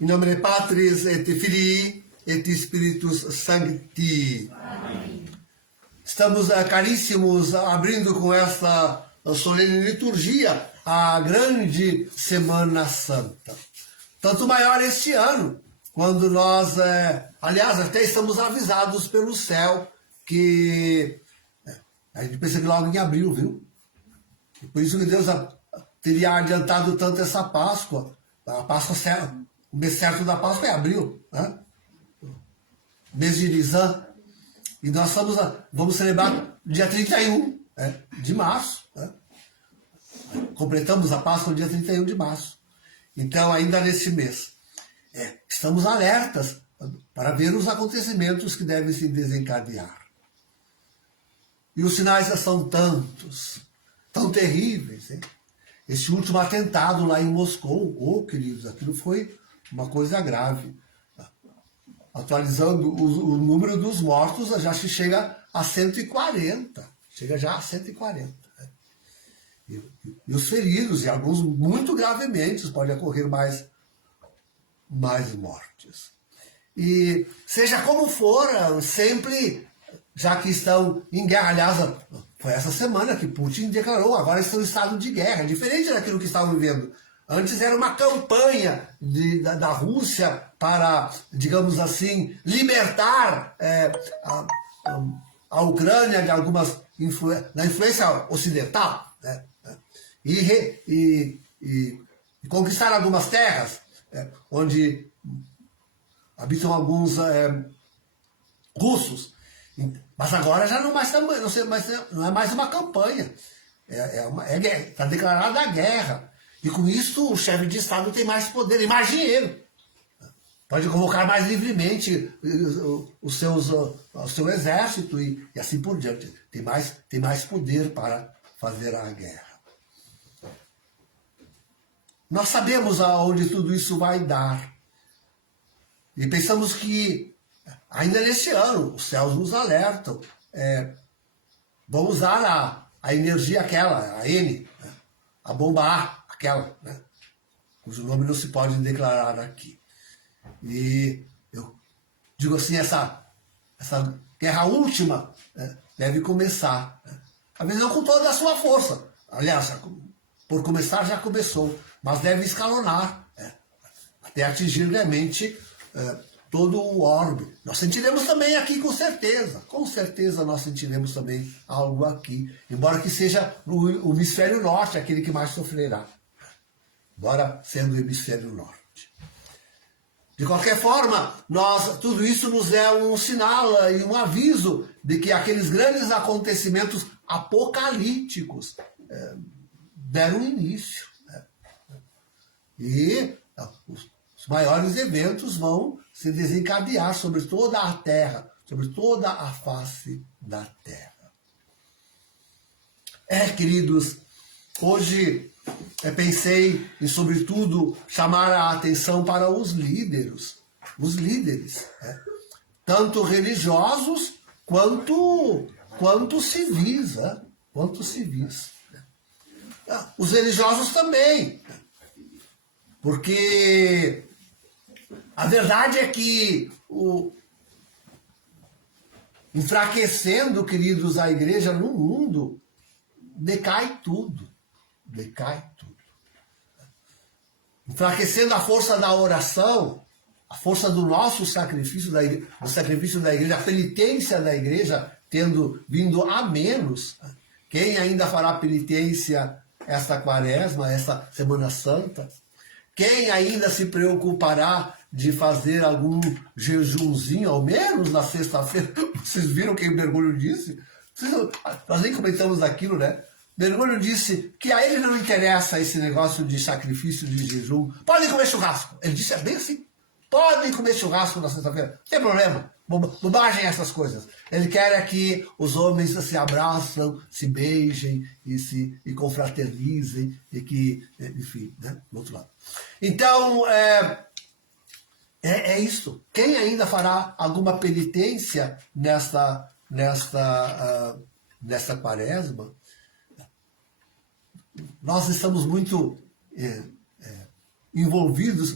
In nomine Patris et Filii et Spiritus Sancti. Amém. Estamos, caríssimos, abrindo com esta solene liturgia a grande Semana Santa. Tanto maior este ano, quando nós, aliás, até estamos avisados pelo céu que a gente pensa que logo em abril, viu? E por isso que Deus teria adiantado tanto essa Páscoa. A Páscoa certa, o mês certo da Páscoa é abril, né? O mês de Nisan. E nós vamos celebrar dia 31 de março. Né? Completamos a Páscoa no dia 31 de março. Então, ainda neste mês, estamos alertas para ver os acontecimentos que devem se desencadear. E os sinais já são tantos, tão terríveis. Hein? Esse último atentado lá em Moscou, queridos, aquilo foi uma coisa grave. Atualizando o número dos mortos, já se chega a 140. Chega já a 140. E os feridos, e alguns muito gravemente, pode ocorrer mais mortes. E seja como for, sempre, já que estão em guerra, aliás, foi essa semana que Putin declarou, agora estão em estado de guerra, diferente daquilo que estavam vivendo. Antes era uma campanha da Rússia para, digamos assim, libertar a Ucrânia de algumas da influência ocidental, né? E conquistar algumas terras onde habitam alguns russos. Mas agora já não é mais uma campanha. Está declarada a guerra. E com isso o chefe de Estado tem mais poder e mais dinheiro. Pode convocar mais livremente o seu exército e assim por diante. Tem mais poder para fazer a guerra. Nós sabemos aonde tudo isso vai dar. E pensamos que ainda neste ano os céus nos alertam. Vamos usar a energia aquela, a N, né? A bomba A. Aquela, né? Cujo nome não se pode declarar aqui. E eu digo assim, essa guerra última deve começar. Talvez não com toda a sua força. Aliás, por começar já começou, mas deve escalonar até atingir realmente todo o orbe. Nós sentiremos também aqui com certeza nós sentiremos também algo aqui, embora que seja o hemisfério norte aquele que mais sofrerá. Embora sendo o hemisfério norte. De qualquer forma, tudo isso nos é um sinal e um aviso de que aqueles grandes acontecimentos apocalípticos deram início. Né? E os maiores eventos vão se desencadear sobre toda a terra, sobre toda a face da terra. Queridos, hoje pensei em, sobretudo, chamar a atenção para os líderes, tanto religiosos quanto civis, Os religiosos também, porque a verdade é que enfraquecendo, queridos, a igreja no mundo, decai tudo. Enfraquecendo a força da oração, a força do nosso sacrifício da igreja, a penitência da igreja tendo vindo a menos. Quem ainda fará penitência esta quaresma, esta Semana Santa? Quem ainda se preocupará de fazer algum jejumzinho, ao menos na sexta-feira? Vocês viram o que o Mergulho disse? Nós nem comentamos aquilo, né? Mergulho disse que a ele não interessa esse negócio de sacrifício, de jejum. Podem comer churrasco. Ele disse bem assim. Podem comer churrasco na sexta-feira. Não tem problema. Bobagem essas coisas. Ele quer que os homens se abraçam, se beijem e confraternizem. E que, enfim, né? Do outro lado. Então, é isso. Quem ainda fará alguma penitência nesta quaresma? Nós estamos muito envolvidos,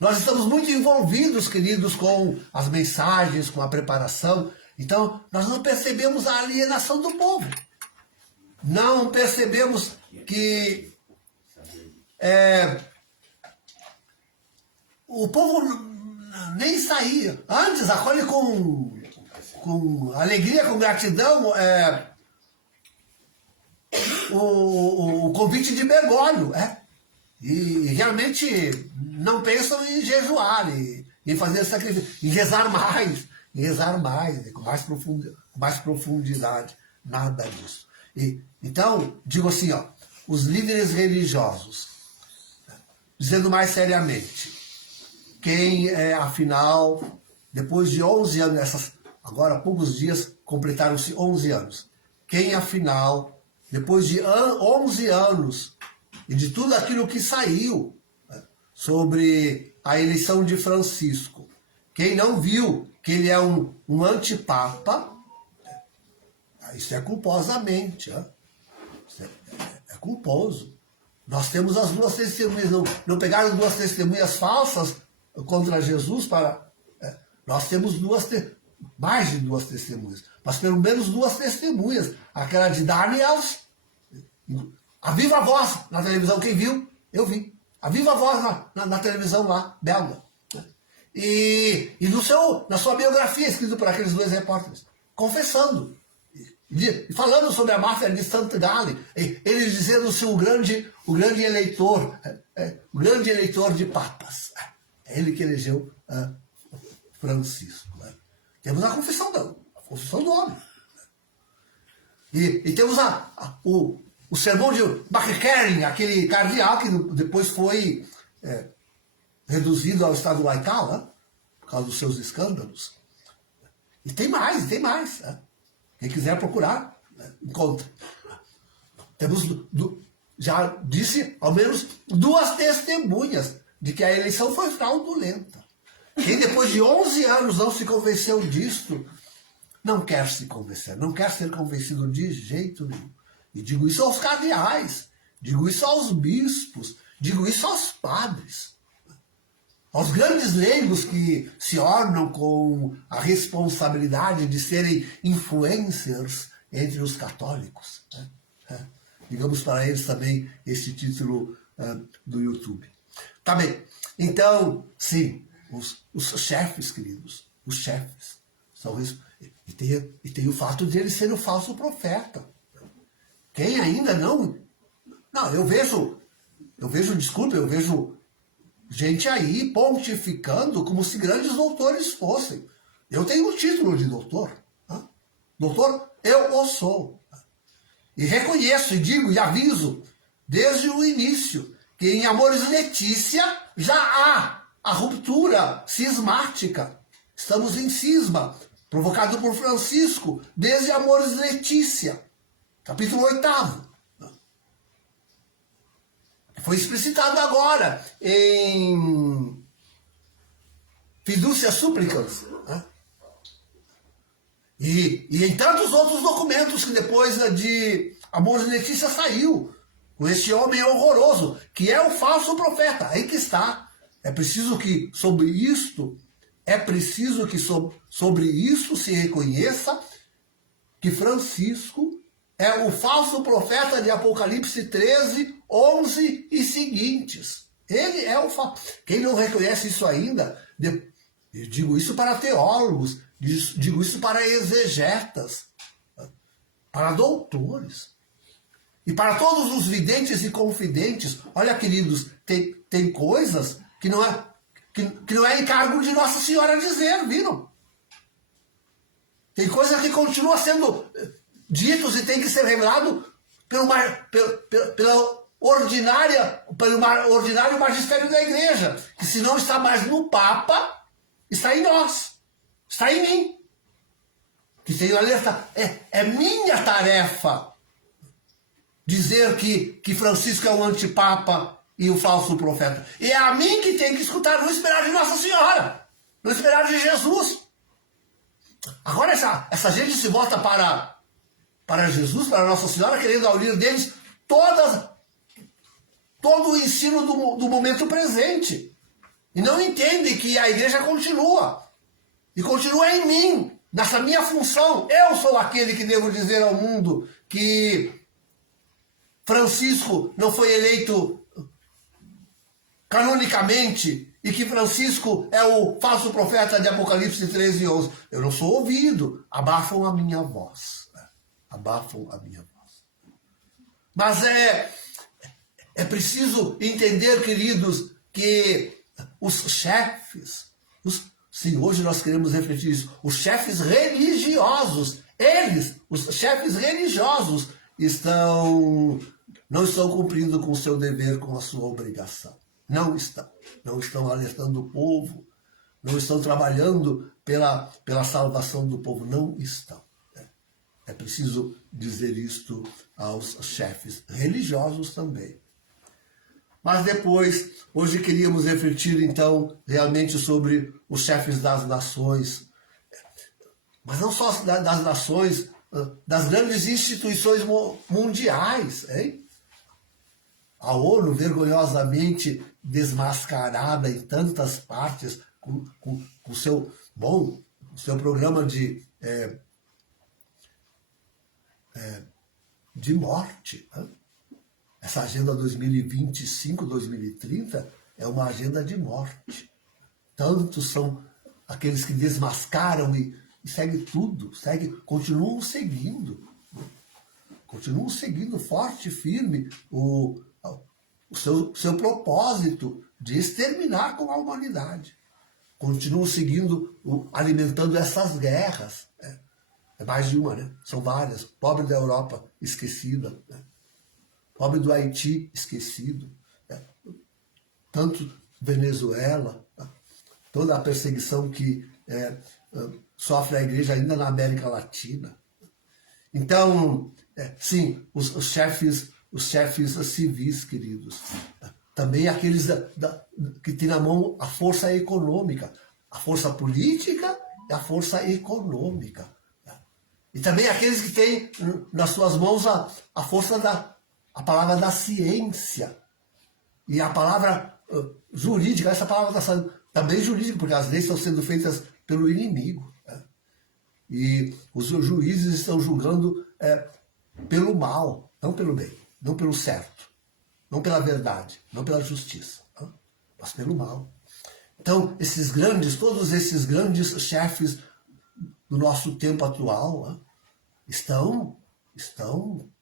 Nós estamos muito envolvidos, queridos, com as mensagens, com a preparação. Então, nós não percebemos a alienação do povo. Não percebemos que o povo nem saía. Antes, acolhe com alegria, com gratidão, o convite de Bergoglio, e realmente não pensam em jejuar, em fazer sacrifício, em rezar mais, com mais profundidade, nada disso. Então, digo assim, os líderes religiosos, dizendo mais seriamente, quem afinal, depois de 11 anos, agora há poucos dias completaram-se 11 anos, quem afinal, depois de 11 anos, e de tudo aquilo que saiu sobre a eleição de Francisco, quem não viu que ele é um antipapa, isso é culposamente, isso é culposo. Nós temos as duas testemunhas, não pegaram duas testemunhas falsas contra Jesus nós temos mais de duas testemunhas, mas pelo menos duas testemunhas, aquela de Daniels, a viva voz na televisão, quem viu? Eu vi. A viva voz na televisão lá, belga. E na sua biografia, escrita por aqueles dois repórteres, confessando, e falando sobre a máfia de Santa Gallen, ele dizendo-se o grande eleitor, o grande eleitor de papas. É ele que elegeu Francisco. Temos a confissão do homem. E temos o sermão de Macquarie, aquele cardeal que depois foi reduzido ao estado laical, por causa dos seus escândalos. E tem mais. Quem quiser procurar, encontra. Temos, já disse, ao menos duas testemunhas de que a eleição foi fraudulenta. Quem depois de 11 anos não se convenceu disso, não quer se convencer, não quer ser convencido de jeito nenhum. E digo isso aos cardeais, digo isso aos bispos, digo isso aos padres, aos grandes leigos que se ornam com a responsabilidade de serem influencers entre os católicos. Digamos para eles também esse título do YouTube. Tá bem, então, sim, os chefes, queridos, os chefes, são e tem o fato de ele ser o falso profeta. Quem ainda não... Não, eu vejo gente aí pontificando como se grandes doutores fossem. Eu tenho o título de doutor. Doutor, eu o sou. E reconheço, e digo, e aviso, desde o início, que em Amoris Laetitia já há a ruptura cismática. Estamos em cisma, provocado por Francisco, desde Amoris Laetitia. Capítulo 8. Foi explicitado agora em Fiducia Supplicans. E em tantos outros documentos que depois de Amoris Laetitia saiu. Com este homem horroroso, que é o falso profeta. Aí que está. É preciso que sobre isto se reconheça que Francisco é o falso profeta de Apocalipse 13, 11 e seguintes. Ele é o falso. Quem não reconhece isso ainda, eu digo isso para teólogos, digo isso para exegetas, para doutores. E para todos os videntes e confidentes, olha, queridos, tem coisas que não é encargo de Nossa Senhora dizer, viram? Tem coisas que continuam sendo ditos e tem que ser revelado pelo ordinário magistério da igreja, que se não está mais no Papa, está em nós, está em mim. Que tem alerta, é minha tarefa dizer que Francisco é um antipapa e o falso profeta. E é a mim que tem que escutar, não esperar de Nossa Senhora, não esperar de Jesus. Agora essa gente se volta para Jesus, para Nossa Senhora, querendo aulir deles todo o ensino do momento presente. E não entendem que a igreja continua. E continua em mim, nessa minha função. Eu sou aquele que devo dizer ao mundo que Francisco não foi eleito canonicamente e que Francisco é o falso profeta de Apocalipse 13 e 11. Eu não sou ouvido. Abafam a minha voz. Abafam a minha voz. Mas é preciso entender, queridos, que os chefes, sim, hoje nós queremos refletir isso, os chefes religiosos, os chefes religiosos, não estão cumprindo com o seu dever, com a sua obrigação. Não estão alertando o povo, não estão trabalhando pela salvação do povo, não estão. É preciso dizer isto aos chefes religiosos também. Mas depois, hoje queríamos refletir então realmente sobre os chefes das nações, mas não só das nações, das grandes instituições mundiais, hein? A ONU, vergonhosamente desmascarada em tantas partes, com o seu programa de morte. Né? Essa agenda 2025, 2030 é uma agenda de morte. Tantos são aqueles que desmascaram e seguem tudo, continuam seguindo. Continuam seguindo forte e firme o seu propósito de exterminar com a humanidade. Continuam seguindo, alimentando essas guerras. É mais de uma, né? São várias. Pobre da Europa, esquecida. Né? Pobre do Haiti, esquecido. Né? Tanto Venezuela, né? Toda a perseguição que sofre a igreja ainda na América Latina. Então, sim, os chefes civis, queridos. Também aqueles que têm na mão a força econômica, a força política e a força econômica. E também aqueles que têm nas suas mãos a força a palavra da ciência. E a palavra jurídica, essa palavra está também jurídica, porque as leis estão sendo feitas pelo inimigo. Né? E os juízes estão julgando pelo mal, não pelo bem, não pelo certo, não pela verdade, não pela justiça, mas pelo mal. Então, todos esses grandes chefes do nosso tempo atual estão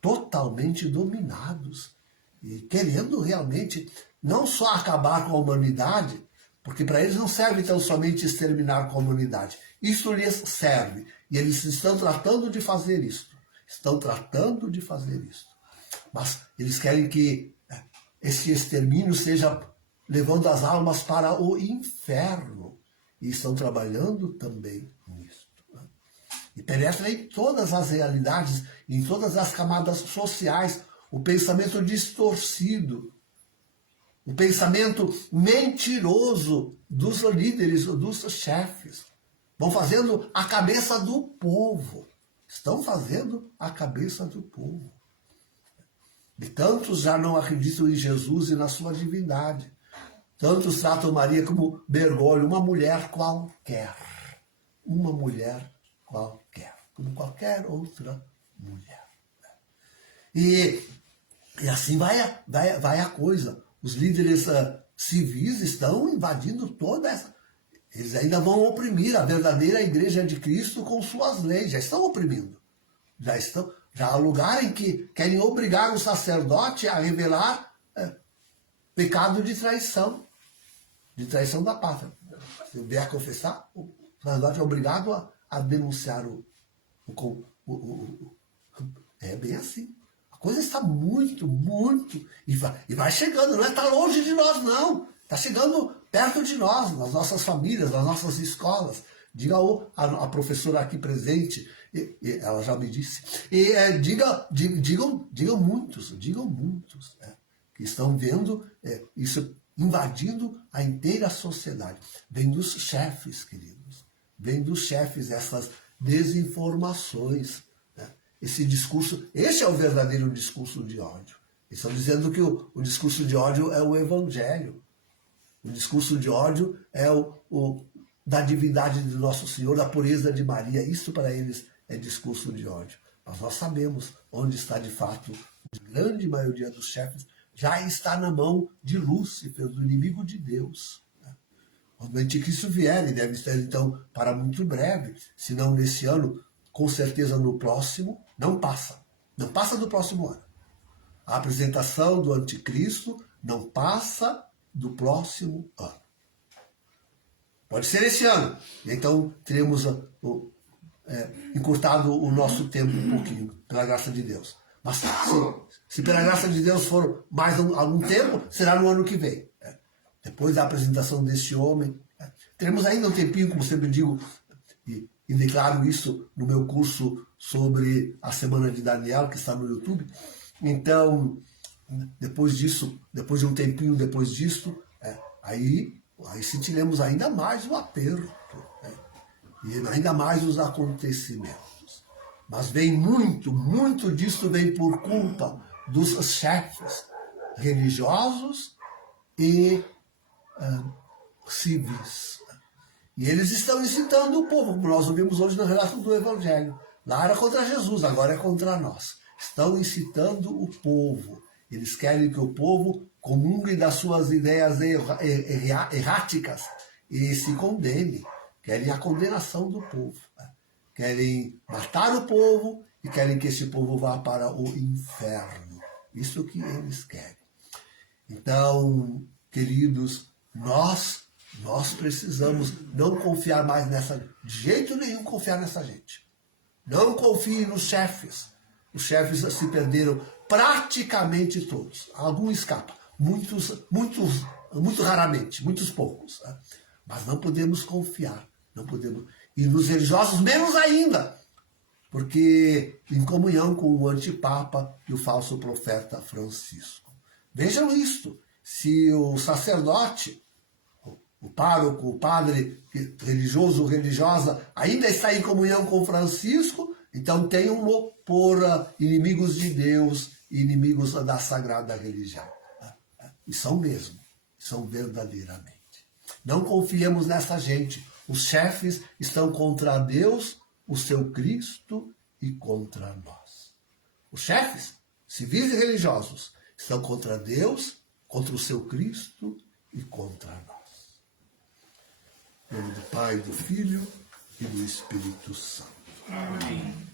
totalmente dominados e querendo realmente não só acabar com a humanidade, porque para eles não serve tão somente exterminar com a humanidade. Isso lhes serve e eles estão tratando de fazer isso. Mas eles querem que esse extermínio seja levando as almas para o inferno. E estão trabalhando também nisso. E penetra em todas as realidades, em todas as camadas sociais, o pensamento distorcido, o pensamento mentiroso dos líderes, dos chefes. Vão fazendo a cabeça do povo. Estão fazendo a cabeça do povo. E tantos já não acreditam em Jesus e na sua divindade. Tantos tratam Maria como Bergoglio, uma mulher qualquer. Uma mulher qualquer. Como qualquer outra mulher. E assim vai a coisa. Os líderes civis estão invadindo toda essa... Eles ainda vão oprimir a verdadeira igreja de Cristo com suas leis. Já estão oprimindo. Já há lugar em que querem obrigar o sacerdote a revelar pecado de traição da pátria. Se vier confessar, o sacerdote é obrigado a denunciar é bem assim. A coisa está muito, e vai chegando, não está longe de nós, não. Está chegando perto de nós, nas nossas famílias, nas nossas escolas. Diga a professora aqui presente, ela já me disse, e digam muitos, que estão vendo isso invadindo a inteira sociedade. Vem dos chefes, queridos, vem dos chefes essas desinformações, né? Esse discurso, esse é o verdadeiro discurso de ódio. Eles estão dizendo que o discurso de ódio é o evangelho. O discurso de ódio é da divindade de Nosso Senhor, da pureza de Maria. Isso para eles é discurso de ódio. Mas nós sabemos onde está de fato a grande maioria dos chefes. Já está na mão de Lúcifer, do inimigo de Deus. Quando o anticristo vier, ele deve estar então para muito breve, se não nesse ano, com certeza no próximo, não passa. Não passa do próximo ano. A apresentação do anticristo não passa do próximo ano. Pode ser esse ano. Então teremos encurtado o nosso tempo um pouquinho, pela graça de Deus. Mas se pela graça de Deus for mais algum tempo, será no ano que vem. Depois da apresentação deste homem, teremos ainda um tempinho, como sempre digo, e declaro isso no meu curso sobre a Semana de Daniel, que está no YouTube. Então, depois disso, depois de um tempinho depois disso, aí sentiremos ainda mais o aperto, e ainda mais os acontecimentos. Mas vem muito disso vem por culpa dos chefes religiosos e civis. E eles estão incitando o povo, como nós ouvimos hoje no relato do Evangelho. Lá era contra Jesus, agora é contra nós. Estão incitando o povo. Eles querem que o povo comungue das suas ideias erráticas e se condene. Querem a condenação do povo. Querem matar o povo e querem que esse povo vá para o inferno. Isso que eles querem. Então, queridos, nós precisamos não confiar mais de jeito nenhum confiar nessa gente. Não confie nos chefes. Os chefes se perderam praticamente todos. Algum escapa. Muito raramente, muitos poucos. Mas não podemos confiar. Não podemos. E nos religiosos, menos ainda. Porque em comunhão com o antipapa e o falso profeta Francisco. Vejam isto. Se o sacerdote, o pároco, o padre religioso ou religiosa ainda está em comunhão com Francisco, então tenham-no por inimigos de Deus e inimigos da sagrada religião. E são mesmo, são verdadeiramente. Não confiemos nessa gente. Os chefes estão contra Deus, o seu Cristo e contra nós. Os chefes, civis e religiosos, estão contra Deus, contra o seu Cristo e contra nós. Em nome do Pai, do Filho e do Espírito Santo. Amém.